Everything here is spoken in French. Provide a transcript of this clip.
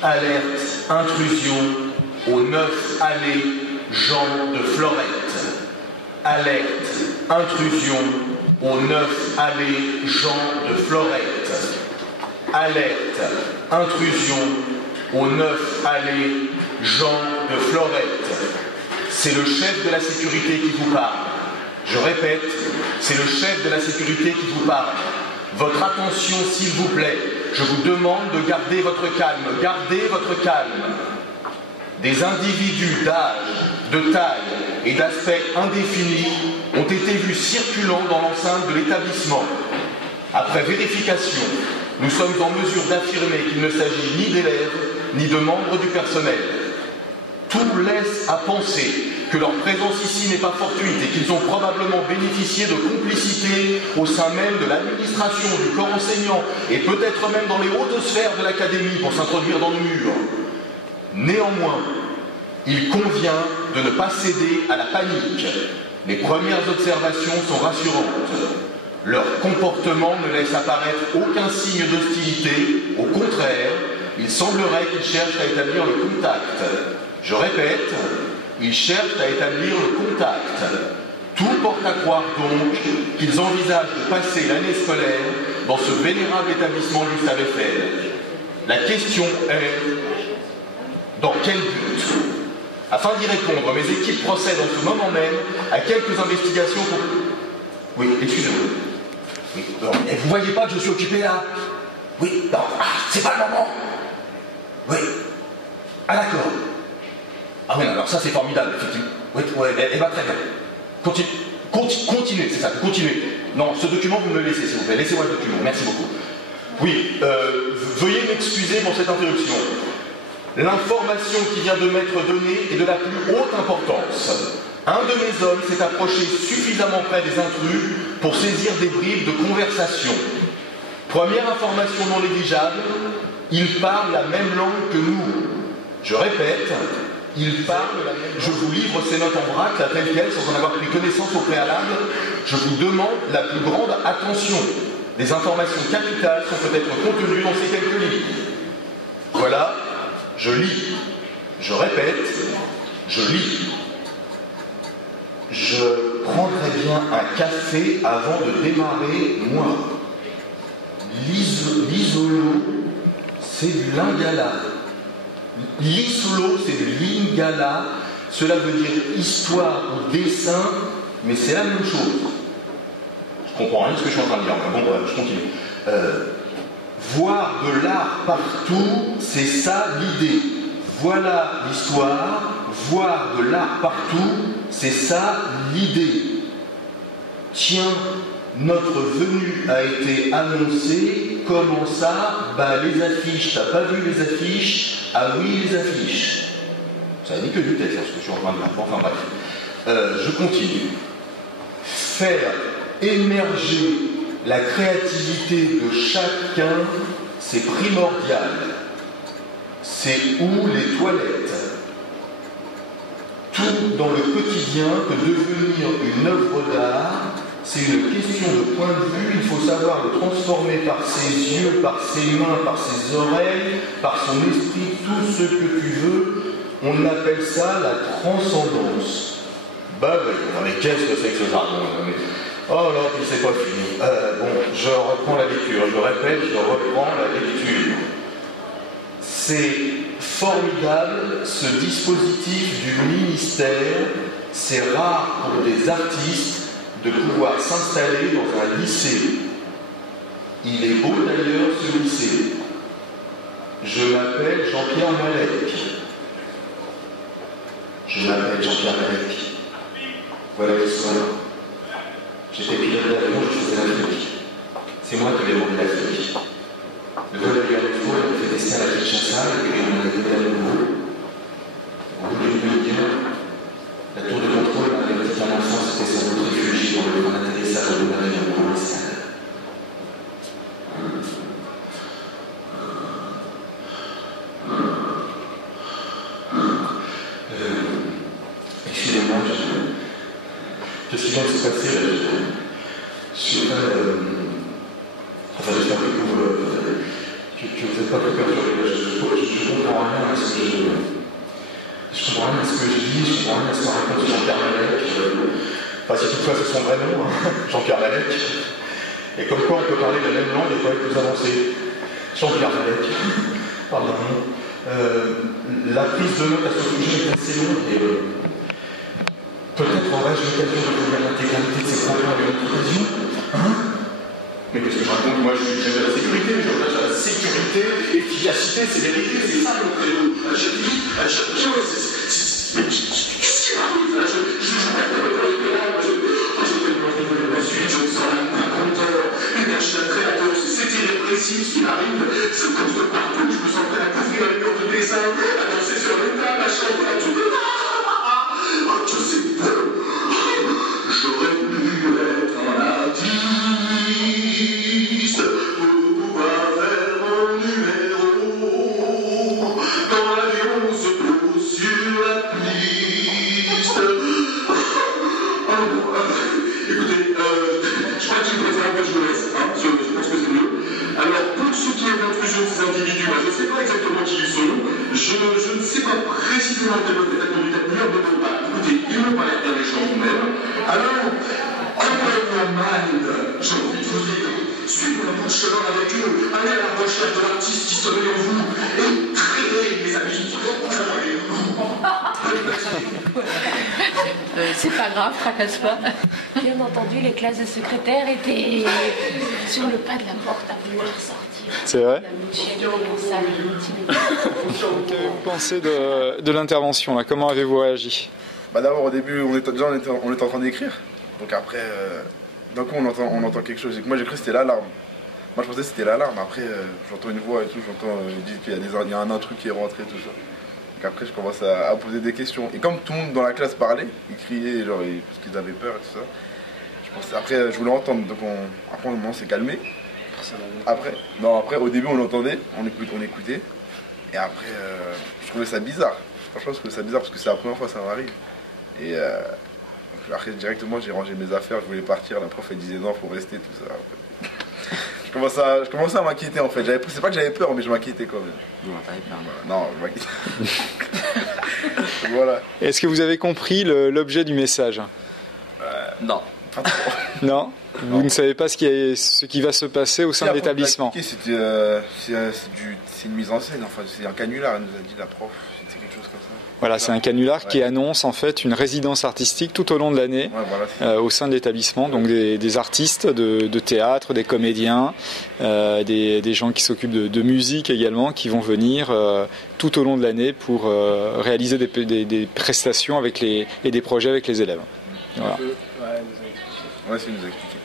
Alerte, intrusion au 9 allée Jean de Florette. Alerte, intrusion au 9 allée Jean de Florette. Alerte, intrusion au 9 allée Jean de Florette. C'est le chef de la sécurité qui vous parle. Je répète, c'est le chef de la sécurité qui vous parle. Votre attention, s'il vous plaît. Je vous demande de garder votre calme. Gardez votre calme. Des individus d'âge, de taille et d'aspect indéfinis ont été vus circulant dans l'enceinte de l'établissement. Après vérification, nous sommes en mesure d'affirmer qu'il ne s'agit ni d'élèves, ni de membres du personnel. Tout laisse à penser que leur présence ici n'est pas fortuite et qu'ils ont probablement bénéficié de complicité au sein même de l'administration, du corps enseignant et peut-être même dans les hautes sphères de l'académie pour s'introduire dans le mur. Néanmoins, il convient de ne pas céder à la panique. Les premières observations sont rassurantes. Leur comportement ne laisse apparaître aucun signe d'hostilité. Au contraire, il semblerait qu'ils cherchent à établir le contact. Je répète, ils cherchent à établir le contact. Tout porte à croire donc qu'ils envisagent de passer l'année scolaire dans ce vénérable établissement Gustave Eiffel. La question est, dans quel but? Afin d'y répondre, mes équipes procèdent en ce moment même à quelques investigations pour... Oui, excusez-moi. Oui, vous voyez pas que je suis occupé là? Oui, non, c'est pas le moment. Oui. Ah d'accord. Ah oui, alors ça c'est formidable, effectivement. Oui, ouais, eh ben très bien. Continuez, c'est ça, continuez. Non, ce document vous me le laissez, s'il vous plaît. Laissez-moi le document, merci beaucoup. Oui, veuillez m'excuser pour cette interruption. L'information qui vient de m'être donnée est de la plus haute importance. Un de mes hommes s'est approché suffisamment près des intrus pour saisir des bribes de conversation. Première information non négligeable, il parle la même langue que nous. Je répète, il parle la même langue. Je vous livre ces notes en vrac, telles quelles, sans en avoir pris connaissance au préalable. Je vous demande la plus grande attention. Des informations capitales sont peut-être contenues dans ces quelques lignes. Voilà, je lis. Je répète, je lis. Je prendrais bien un café avant de démarrer, moi. L'isolo, c'est du lingala. L'isolo, c'est du lingala. Cela veut dire histoire ou dessin, mais c'est la même chose. Je comprends rien de ce que je suis en train de dire. Bon, je continue. Voir de l'art partout, c'est ça l'idée. Voilà l'histoire. Voir de l'art partout, c'est ça l'idée. Tiens, notre venue a été annoncée. Comment ça? Bah les affiches. T'as pas vu les affiches? Ah oui, les affiches. Ça n'est que du texte, ce que je suis en train de dire. Bon, enfin bref. Je continue. Faire émerger la créativité de chacun, c'est primordial. C'est où les toilettes? Tout dans le quotidien peut devenir une œuvre d'art. C'est une question de point de vue. Il faut savoir le transformer par ses yeux, par ses mains, par ses oreilles, par son esprit, tout ce que tu veux. On appelle ça la transcendance. Bah oui, mais qu'est-ce que c'est que ce jargon? Oh là, puis c'est pas fini. Bon, je reprends la lecture. Je répète, je reprends la lecture. C'est formidable, ce dispositif du ministère. C'est rare pour des artistes de pouvoir s'installer dans un lycée. Il est beau d'ailleurs ce lycée. Je m'appelle Jean-Pierre Malek. Je m'appelle Jean-Pierre Malek. Voilà l'histoire. J'étais pilote d'avion, je faisais l'Afrique. C'est moi qui avais demandé l'Afrique. Le vol a eu un tour, il m'a fait tester à la Kinshasa, et puis on a été à nouveau. Au bout d'une demi-heure, la tour de contrôle m'a averti qu'un enfant s'était sans doute réfugié dans le point d'atterrissage de l'avion pour l'escale. Excusez-moi, qu'est-ce qui vient de se passer là? Je sais pas. Enfin, j'espère que vous. que vous n'êtes pas très perturbé. Je comprends rien à ce que je comprends rien à ce que je dis, je comprends rien à ce qu'on raconte sur Jean-Pierre Malek. Enfin, si toutefois c'est son vrai nom, hein, Jean-Pierre Malek. Et comme quoi on peut parler de la même langue et pas être plus avancé. Jean-Pierre Malek, pardon. La prise de notes à ce sujet est assez longue et peut-être aurais-je l'occasion de vous dire l'intégralité de ces propos à une autre occasion. Hein? Mais qu'est-ce que je raconte? Moi, je suis très à la sécurité, je recherche à la sécurité, efficacité, célérité, c'est ça mon credo. Qu'est-ce qui m'arrive là? Je me sens un conteur, l'énergie d'un créateur, c'était répressif ce qui m'arrive, c'est comme de partout, je me sens prêt à couvrir les murs de dessin, à danser sur les tables, à chanter à tout. Oh, que c'est beau! J'aurais voulu être un artiste pour pouvoir faire mon numéro. Quand l'avion se pose sur la piste. Écoutez, je crois que je préfère que je vous laisse, hein, je pense que c'est mieux. Alors, pour ce qui est de l'intrusion de ces individus, je ne sais pas exactement qui ils sont, je ne sais pas précisément quelle est la conduite à tenir, mais bon, écoutez, ils n'ont pas l'air bien méchants vous-même. Alors, open your mind, j'ai envie de vous dire, suivez un bout de chemin avec eux, allez à la recherche de l'artiste qui sommeille en vous, et créez, mes amis, c'est pas grave, fracasse pas. Bien entendu, les classes de secrétaires étaient sur le pas de la porte à vouloir sortir. C'est vrai? Qu'avez-vous pensé de l'intervention là? Comment avez-vous réagi? Bah d'abord au début on était en train d'écrire. Donc après d'un coup on entend quelque chose. Et moi j'ai cru que c'était l'alarme. Moi je pensais que c'était l'alarme. Après j'entends une voix et tout, j'entends dire qu'il y a un intrus qui est rentré, tout ça. Donc après je commence à poser des questions. Et comme tout le monde dans la classe parlait, ils criaient genre parce qu'ils avaient peur et tout ça. Après je voulais entendre, donc après au moment on s'est calmé. Après au début on l'entendait, on écoutait. Et après je trouvais ça bizarre. Franchement je trouvais ça bizarre parce que c'est la première fois que ça m'arrive. Et après directement j'ai rangé mes affaires, je voulais partir, la prof elle disait non faut rester, tout ça. Je commençais à m'inquiéter en fait. C'est pas que j'avais peur mais je m'inquiétais quand même. Non, je m'inquiétais. Voilà. Est-ce que vous avez compris l'objet du message? Non. Non. Vous ne savez pas ce qui va se passer au sein de l'établissement? C'est une mise en scène, enfin c'est un canular, elle nous a dit la prof, c'était quelque chose comme ça. Voilà, c'est un canular qui annonce en fait une résidence artistique tout au long de l'année au sein de l'établissement, donc des artistes de théâtre, des comédiens, des gens qui s'occupent de musique également, qui vont venir tout au long de l'année pour réaliser des prestations et des projets avec les élèves. Voilà. Ouais, c'est nous a expliqué.